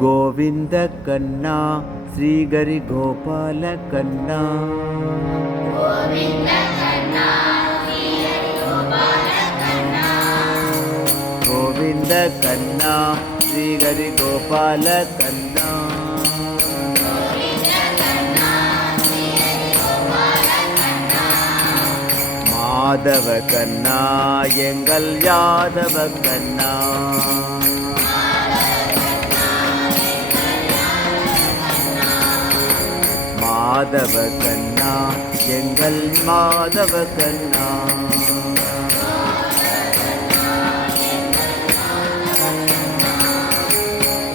గోవింద కన్నా శ్రీగరి గోపాల కన్నా గోవింద కన్నా శ్రీగరి గోపాల కన్నా మాధవ కన్నా ఎంగల్ యాదవ కన్నా மாதவ கண்ணா எங்கள் மாதவ கண்ணா.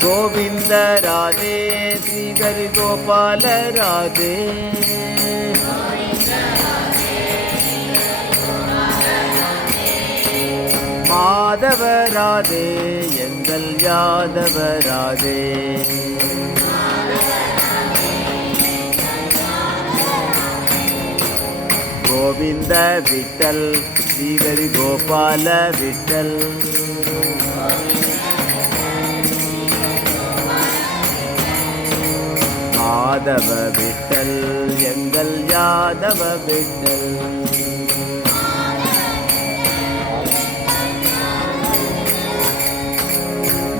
கோவிந்த ராதே ஸ்ரீகர் கோபால ராதே மாதவ ராதே எங்கள் யாதவ ராதே கோவிந்த விட்டல் ஸ்ரீகரி கோபால விட்டல். மாதவ விட்டல் எங்கள் யாதவ விட்டல்.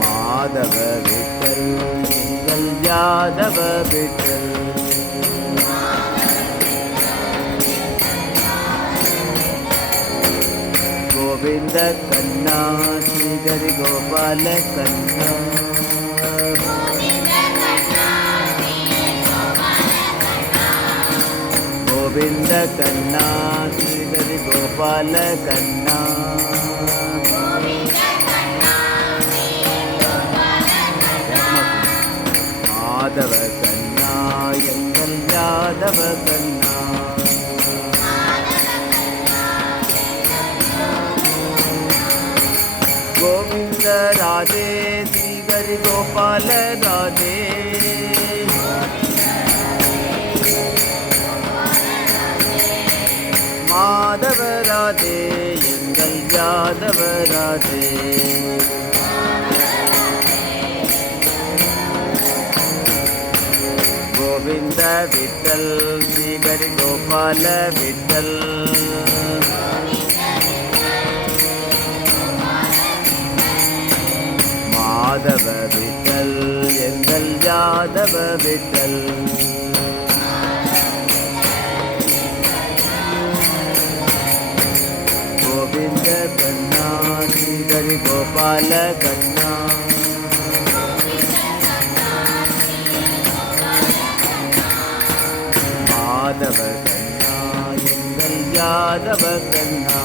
மாதவ விட்டல் எங்கள் யாதவ விட்டல். கோவிந்த கண்ணா ஸ்ரீகரி கோபால கண்ணா. கோவிந்த கண்ணா ஸ்ரீகரி கோபால கண்ணா. மாதவ கண்ணா எங்கள் கோவிந்த ராதே ஸ்ரீஹரி கோபால ராதே மாதவ ராதே எங்கள் யாதவ ராதே கோவிந்த விட்டல் ஸ்ரீஹரி கோபால விட்டல். யாதவ விட்டல் எங்கள் யாதவ விட்டல் கோவிந்த கண்ணா ஸ்ரீகரி கோபால கண்ணா. மாதவ கண்ணா எங்கள் யாதவ கண்ணா.